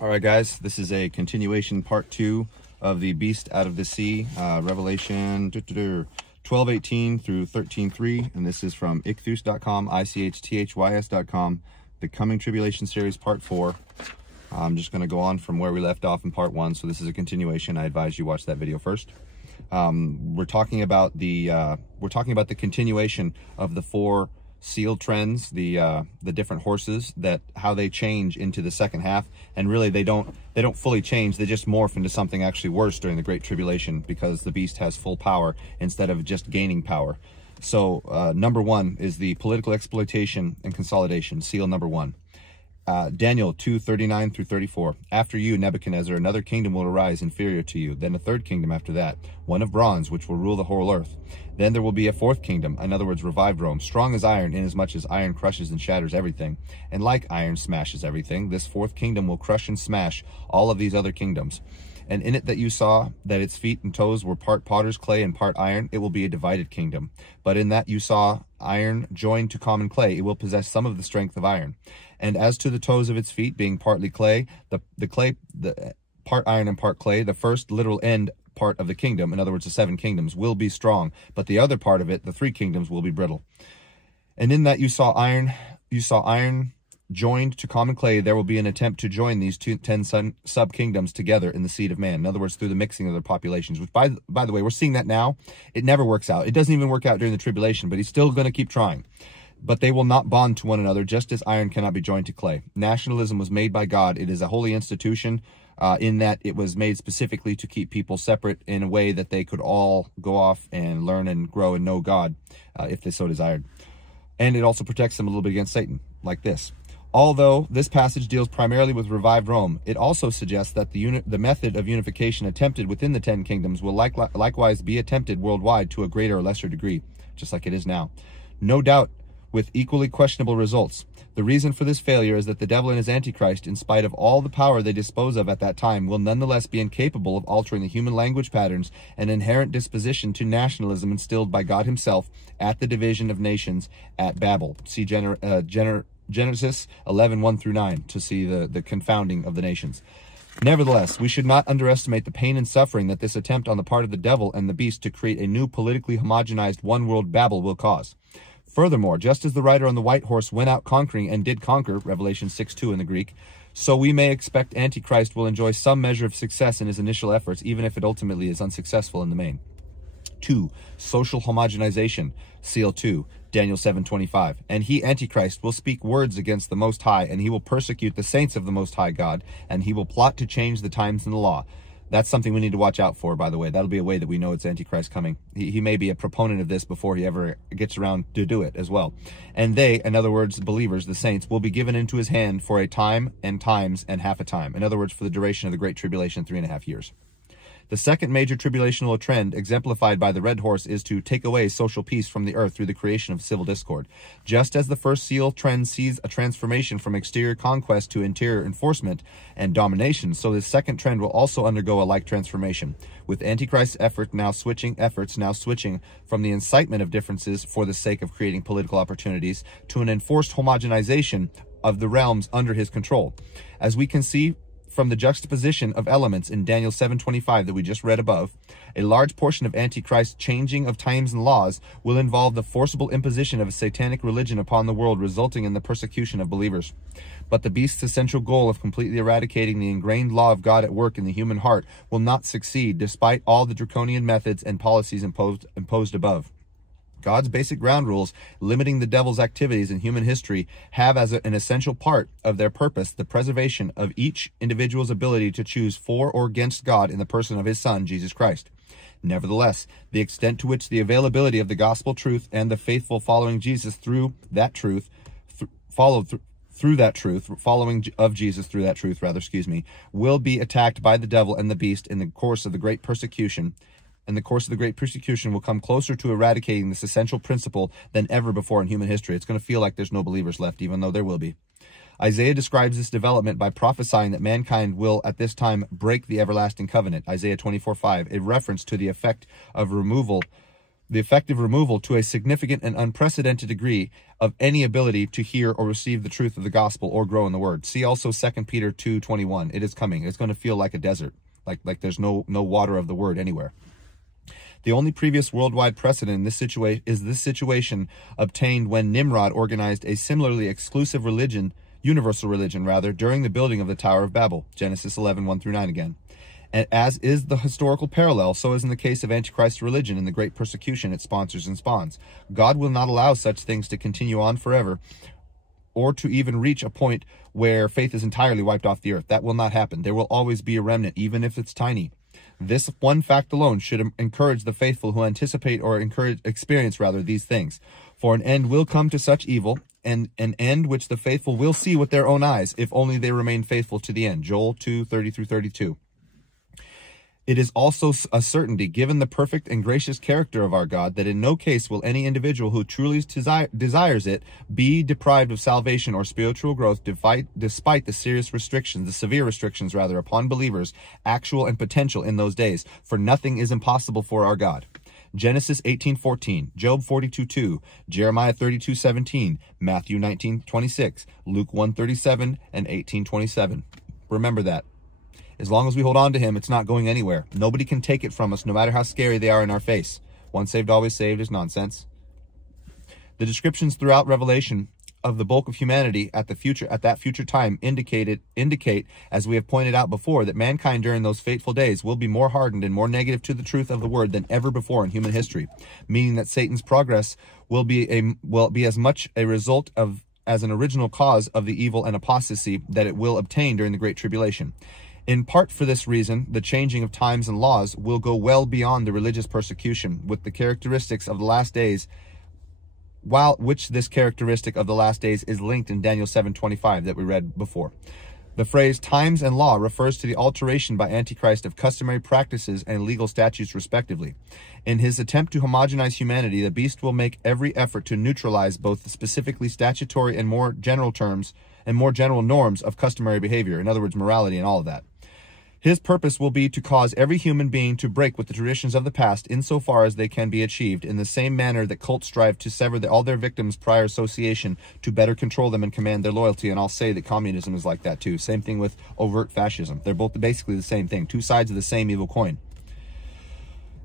All right, guys, this is a continuation, part 2 of the Beast Out of the Sea, Revelation 12:18 through 13:3, and this is from ichthus.com, ICHTHYS.com, the Coming Tribulation Series, part 4. I'm just going to go on from where we left off in part 1, so this is a continuation. I advise you watch that video first. We're talking about the continuation of the 4 seal trends, the different horses, that how they change into the second half, and really they don't fully change. They just morph into something actually worse during the Great Tribulation, because the beast has full power instead of just gaining power. So number 1 is the political exploitation and consolidation, seal number 1. Daniel 2:39 through 34. After you, Nebuchadnezzar, another kingdom will arise inferior to you, then a third kingdom after that, one of bronze, which will rule the whole earth. Then there will be a fourth kingdom, in other words, revived Rome, strong as iron, inasmuch as iron crushes and shatters everything, and like iron smashes everything. This fourth kingdom will crush and smash all of these other kingdoms. And in it that you saw that its feet and toes were part potter's clay and part iron, it will be a divided kingdom. But in that you saw iron joined to common clay, it will possess some of the strength of iron. And as to the toes of its feet, being partly clay, the part iron and part clay, the first literal end part of the kingdom, in other words, the 7 kingdoms, will be strong, but the other part of it, the 3 kingdoms, will be brittle. And in that you saw iron joined to common clay, there will be an attempt to join these 10 sub-kingdoms together in the seed of man. In other words, through the mixing of their populations, which, by the way, we're seeing that now. It never works out. It doesn't even work out during the tribulation, but he's still going to keep trying. But they will not bond to one another, just as iron cannot be joined to clay. Nationalism was made by God. It is a holy institution, in that it was made specifically to keep people separate in a way that they could all go off and learn and grow and know God, if they so desired. And it also protects them a little bit against Satan, like this. Although this passage deals primarily with revived Rome, it also suggests that the method of unification attempted within the 10 kingdoms will likewise be attempted worldwide to a greater or lesser degree, just like it is now. No doubt with equally questionable results. The reason for this failure is that the devil and his antichrist, in spite of all the power they dispose of at that time, will nonetheless be incapable of altering the human language patterns and inherent disposition to nationalism instilled by God himself at the division of nations at Babel. See Genesis 11:1 through 9 to see the confounding of the nations. Nevertheless, we should not underestimate the pain and suffering that this attempt on the part of the devil and the beast to create a new politically homogenized one-world Babel will cause. Furthermore, just as the rider on the white horse went out conquering and did conquer, Revelation 6:2 in the Greek, so we may expect Antichrist will enjoy some measure of success in his initial efforts, even if it ultimately is unsuccessful in the main. 2. Social homogenization, seal 2, Daniel 7:25. And he, Antichrist, will speak words against the Most High, and he will persecute the saints of the Most High God, and he will plot to change the times and the law. That's something we need to watch out for, by the way. That'll be a way that we know it's Antichrist coming. He may be a proponent of this before he ever gets around to do it as well. And they, in other words, believers, the saints, will be given into his hand for a time and times and half a time. In other words, for the duration of the Great Tribulation, 3.5 years. The second major tribulational trend, exemplified by the red horse, is to take away social peace from the earth through the creation of civil discord. Just as the first seal trend sees a transformation from exterior conquest to interior enforcement and domination, so this second trend will also undergo a like transformation, with Antichrist's efforts now switching from the incitement of differences for the sake of creating political opportunities to an enforced homogenization of the realms under his control. As we can see from the juxtaposition of elements in Daniel 7:25 that we just read above, a large portion of Antichrist's changing of times and laws will involve the forcible imposition of a satanic religion upon the world, resulting in the persecution of believers. But the beast's essential goal of completely eradicating the ingrained law of God at work in the human heart will not succeed, despite all the draconian methods and policies imposed above. God's basic ground rules limiting the devil's activities in human history have as an essential part of their purpose the preservation of each individual's ability to choose for or against God in the person of his Son, Jesus Christ. Nevertheless, the extent to which the availability of the gospel truth and the faithful following Jesus through that truth, following of Jesus through that truth, will be attacked by the devil and the beast in the course of the great persecution. And the course of the great persecution will come closer to eradicating this essential principle than ever before in human history. It's going to feel like there's no believers left, even though there will be. Isaiah describes this development by prophesying that mankind will at this time break the everlasting covenant, Isaiah 24:5, a reference to the effect of removal the effective removal to a significant and unprecedented degree of any ability to hear or receive the truth of the gospel or grow in the word. See also 2 Peter 2:21. It is coming. It's going to feel like a desert, like there's no water of the word anywhere. The only previous worldwide precedent in this situation obtained when Nimrod organized a similarly exclusive religion, universal religion rather, during the building of the Tower of Babel. Genesis 11:1-9 again. And as is the historical parallel, so is in the case of Antichrist's religion and the great persecution it sponsors and spawns. God will not allow such things to continue on forever, or to even reach a point where faith is entirely wiped off the earth. That will not happen. There will always be a remnant, even if it's tiny. This one fact alone should encourage the faithful who anticipate or experience these things. For an end will come to such evil, and an end which the faithful will see with their own eyes, if only they remain faithful to the end. Joel 2:30-32. It is also a certainty, given the perfect and gracious character of our God, that in no case will any individual who truly desires it be deprived of salvation or spiritual growth, despite the severe restrictions upon believers, actual and potential in those days. For nothing is impossible for our God. Genesis 18:14, Job 42:2, Jeremiah 32:17, Matthew 19:26, Luke 1:37, and 18:27. Remember that. As long as we hold on to him, it's not going anywhere. Nobody can take it from us, no matter how scary they are in our face. Once saved, always saved is nonsense. The descriptions throughout Revelation of the bulk of humanity at that future time indicate, as we have pointed out before, that mankind during those fateful days will be more hardened and more negative to the truth of the word than ever before in human history, meaning that Satan's progress will be as much a result as an original cause of the evil and apostasy that it will obtain during the Great Tribulation. In part for this reason, the changing of times and laws will go well beyond the religious persecution, with the characteristics of the last days, which this characteristic of the last days is linked in Daniel 7:25 that we read before. The phrase times and law refers to the alteration by Antichrist of customary practices and legal statutes respectively. In his attempt to homogenize humanity, the beast will make every effort to neutralize both the specifically statutory and more general norms of customary behavior, in other words, morality and all of that. His purpose will be to cause every human being to break with the traditions of the past insofar as they can be achieved, in the same manner that cults strive to sever all their victims' prior association to better control them and command their loyalty. And I'll say that communism is like that too. Same thing with overt fascism. They're both basically the same thing, two sides of the same evil coin.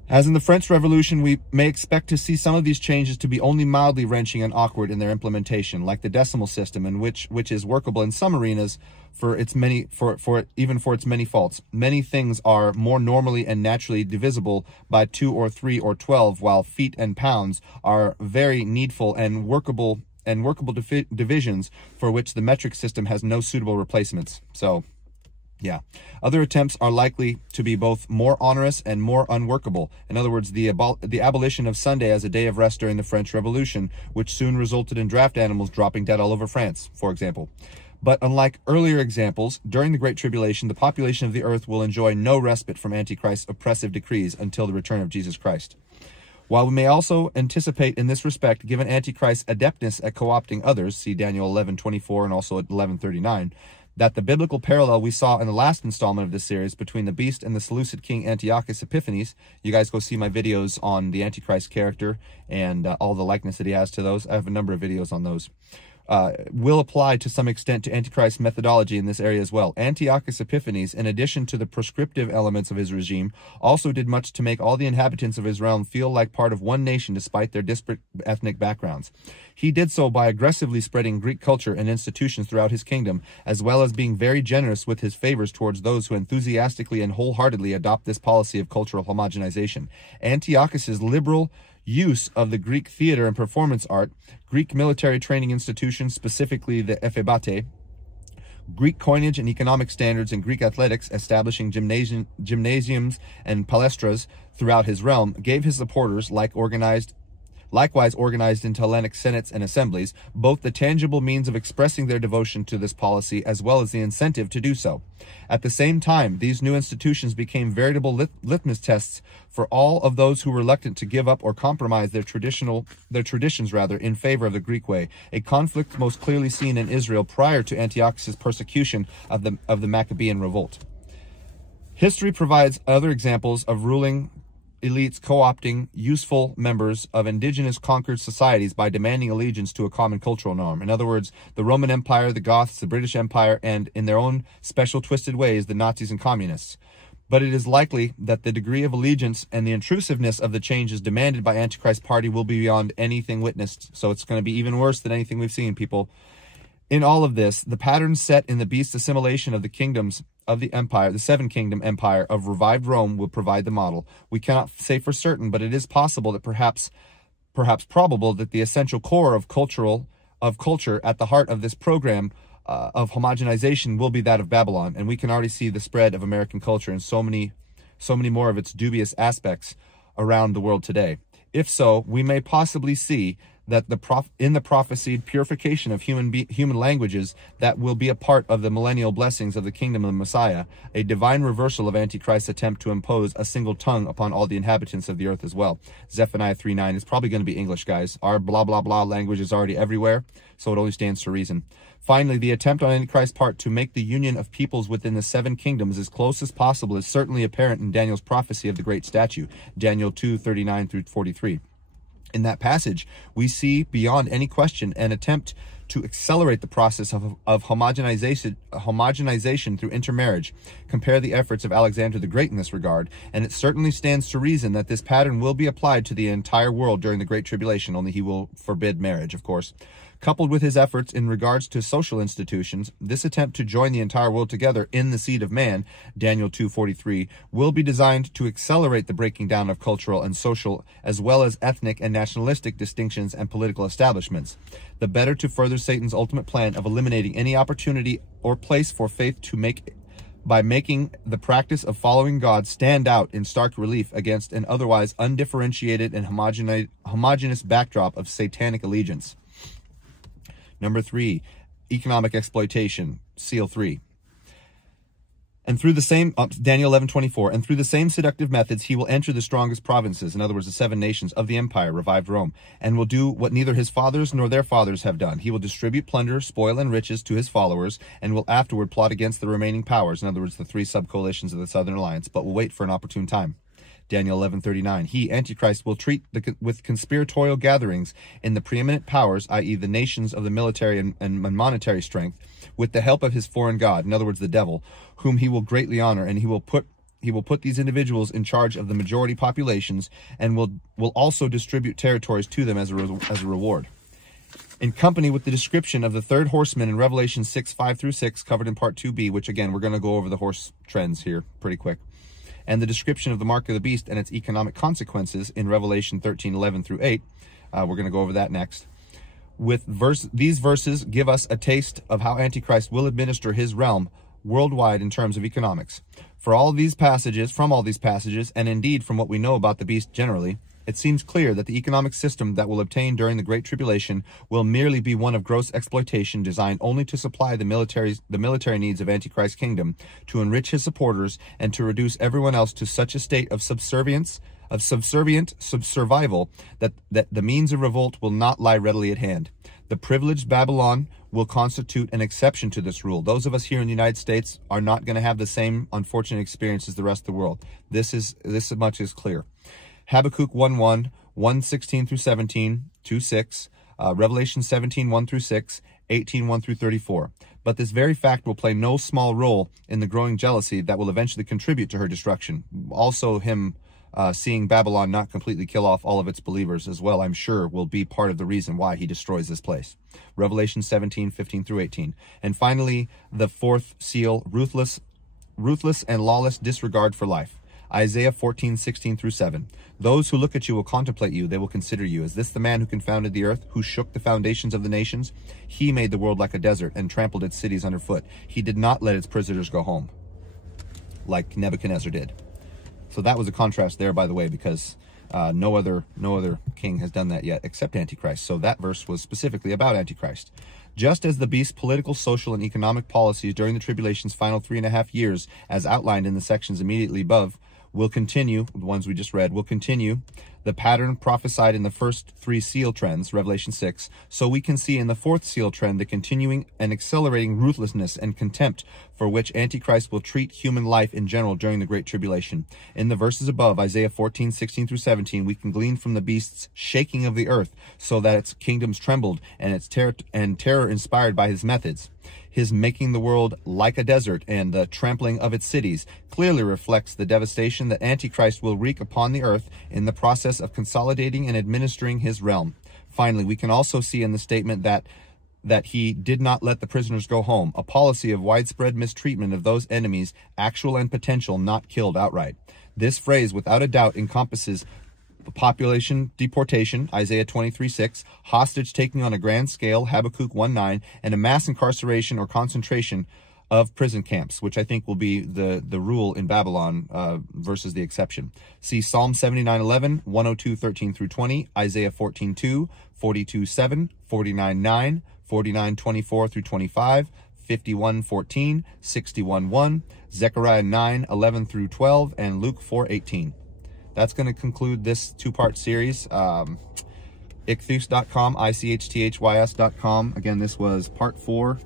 As in the French Revolution, we may expect to see some of these changes to be only mildly wrenching and awkward in their implementation, like the decimal system, in which is workable in some arenas for its many faults. Many things are more normally and naturally divisible by 2 or 3 or 12, while feet and pounds are very needful and workable divisions for which the metric system has no suitable replacements. So, yeah. Other attempts are likely to be both more onerous and more unworkable. In other words, the abolition of Sunday as a day of rest during the French Revolution, which soon resulted in draft animals dropping dead all over France, for example. But unlike earlier examples, during the Great Tribulation, the population of the earth will enjoy no respite from Antichrist's oppressive decrees until the return of Jesus Christ. While we may also anticipate in this respect, given Antichrist's adeptness at co-opting others, see Daniel 11:24 and also 11:39, that the biblical parallel we saw in the last installment of this series between the beast and the Seleucid king Antiochus Epiphanes, you guys go see my videos on the Antichrist character and all the likeness that he has to those. I have a number of videos on those. Will apply to some extent to Antichrist's methodology in this area as well. Antiochus Epiphanes, in addition to the prescriptive elements of his regime, also did much to make all the inhabitants of his realm feel like part of one nation despite their disparate ethnic backgrounds. He did so by aggressively spreading Greek culture and institutions throughout his kingdom, as well as being very generous with his favors towards those who enthusiastically and wholeheartedly adopt this policy of cultural homogenization. Antiochus's liberal use of the Greek theater and performance art, Greek military training institutions, specifically the ephebate, Greek coinage and economic standards, and Greek athletics, establishing gymnasiums and palestras throughout his realm, gave his supporters, likewise organized into Hellenic senates and assemblies, both the tangible means of expressing their devotion to this policy as well as the incentive to do so. At the same time, these new institutions became veritable litmus tests for all of those who were reluctant to give up or compromise their traditions in favor of the Greek way, a conflict most clearly seen in Israel prior to Antiochus' persecution of the Maccabean revolt. History provides other examples of ruling elites co-opting useful members of indigenous conquered societies by demanding allegiance to a common cultural norm. In other words, the Roman Empire, the Goths, the British Empire, and in their own special twisted ways, the Nazis and communists. But it is likely that the degree of allegiance and the intrusiveness of the changes demanded by Antichrist party will be beyond anything witnessed. So it's going to be even worse than anything we've seen, people. In all of this, the pattern set in the beast's assimilation of the kingdoms of the empire, the seven-kingdom empire of revived Rome, will provide the model. We cannot say for certain, but it is possible that perhaps probable that the essential core of culture at the heart of this program of homogenization will be that of Babylon, and we can already see the spread of American culture and so many more of its dubious aspects around the world today. If so, we may possibly see that in the prophesied purification of human languages that will be a part of the millennial blessings of the kingdom of the Messiah, a divine reversal of Antichrist's attempt to impose a single tongue upon all the inhabitants of the earth as well. Zephaniah 3:9 is probably going to be English, guys. Our blah blah blah language is already everywhere, so it only stands to reason. Finally, the attempt on Antichrist's part to make the union of peoples within the seven kingdoms as close as possible is certainly apparent in Daniel's prophecy of the great statue, Daniel 2:39 through 43. In that passage, we see beyond any question an attempt to accelerate the process of homogenization through intermarriage. Compare the efforts of Alexander the Great in this regard, and it certainly stands to reason that this pattern will be applied to the entire world during the Great Tribulation, only he will forbid marriage, of course. Coupled with his efforts in regards to social institutions, this attempt to join the entire world together in the seed of man, Daniel 2:43, will be designed to accelerate the breaking down of cultural and social, as well as ethnic and nationalistic distinctions and political establishments. The better to further Satan's ultimate plan of eliminating any opportunity or place for faith by making the practice of following God stand out in stark relief against an otherwise undifferentiated and homogeneous backdrop of satanic allegiance. Number 3, economic exploitation, seal 3. And through the same, Daniel 11:24, and through the same seductive methods, he will enter the strongest provinces, in other words, the seven nations of the empire, revived Rome, and will do what neither his fathers nor their fathers have done. He will distribute plunder, spoil, and riches to his followers, and will afterward plot against the remaining powers, in other words, the three sub-coalitions of the Southern Alliance, but will wait for an opportune time. Daniel 11:39. He, Antichrist, will treat with conspiratorial gatherings in the preeminent powers, i.e. the nations of the military and monetary strength, with the help of his foreign god, in other words, the devil, whom he will greatly honor, and he will put these individuals in charge of the majority populations, and will also distribute territories to them as a reward. In company with the description of the third horseman in Revelation 6:5 through 6, covered in part 2b, which again, we're going to go over the horse trends here pretty quick, and the description of the mark of the beast and its economic consequences in Revelation 13:11 through 8. We're going to go over that next. These verses give us a taste of how Antichrist will administer his realm worldwide in terms of economics. From all these passages, and indeed from what we know about the beast generally, it seems clear that the economic system that will obtain during the Great Tribulation will merely be one of gross exploitation designed only to supply the military needs of Antichrist's kingdom, to enrich his supporters, and to reduce everyone else to such a state of subservient survival that the means of revolt will not lie readily at hand. The privileged Babylon will constitute an exception to this rule. Those of us here in the United States are not going to have the same unfortunate experience as the rest of the world. This much is clear. Habakkuk 1:1, 1:16 through 17, 2:6, Revelation 17:1 through 6, 18:1 through 34. But this very fact will play no small role in the growing jealousy that will eventually contribute to her destruction. Also, him seeing Babylon not completely kill off all of its believers as well, I'm sure, will be part of the reason why he destroys this place. Revelation 17:15 through 18. And finally, the fourth seal, ruthless and lawless disregard for life. Isaiah 14:16 through 7. Those who look at you will contemplate you, they will consider you. Is this the man who confounded the earth, who shook the foundations of the nations? He made the world like a desert and trampled its cities underfoot. He did not let its prisoners go home, like Nebuchadnezzar did. So that was a contrast there, by the way, because no other king has done that yet except Antichrist. So that verse was specifically about Antichrist. Just as the beast's political, social, and economic policies during the tribulation's final 3.5 years, as outlined in the sections immediately above, will continue, the ones we just read, will continue. the pattern prophesied in the first 3 seal trends, Revelation 6, so we can see in the 4th seal trend the continuing and accelerating ruthlessness and contempt for which Antichrist will treat human life in general during the Great Tribulation. In the verses above, Isaiah 14, 16 through 17, we can glean from the beast's shaking of the earth so that its kingdoms trembled and its terror inspired by his methods. His making the world like a desert and the trampling of its cities clearly reflects the devastation that Antichrist will wreak upon the earth in the process of consolidating and administering his realm. Finally, we can also see in the statement that he did not let the prisoners go home, a policy of widespread mistreatment of those enemies, actual and potential, not killed outright. This phrase, without a doubt, encompasses population deportation, Isaiah 23:6, hostage taking on a grand scale, Habakkuk 1:9, and a mass incarceration or concentration of prison camps, which I think will be the rule in Babylon versus the exception. See Psalm 79:11, 102:13 through 20, Isaiah 14:2, 42:7, 49:9, 49:24 through 25, 51:14, 61:1, Zechariah 9:11 through 12, and Luke 4:18. That's going to conclude this 2-part series. Ichthus.com, ICHTHYS.com. Again, this was part 4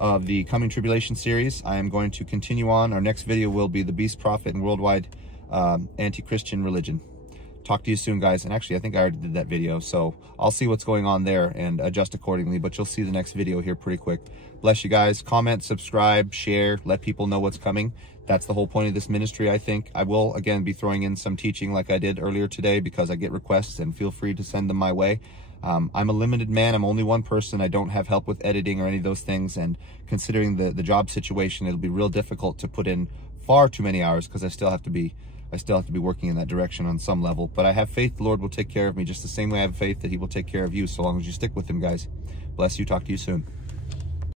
of the Coming Tribulation series. I am going to continue on. Our next video will be the Beast Prophet and Worldwide Anti-Christian Religion. Talk to you soon, guys. And actually, I think I already did that video, so I'll see what's going on there and adjust accordingly, but you'll see the next video here pretty quick. Bless you guys. Comment, subscribe, share, let people know what's coming. That's the whole point of this ministry, I think. I will, again, be throwing in some teaching like I did earlier today because I get requests, and feel free to send them my way. I'm a limited man. I'm only one person. I don't have help with editing or any of those things, and considering the job situation, it'll be real difficult to put in far too many hours because I still have to be working in that direction on some level. But I have faith the Lord will take care of me just the same way I have faith that he will take care of you so long as you stick with him, guys. Bless you. Talk to you soon.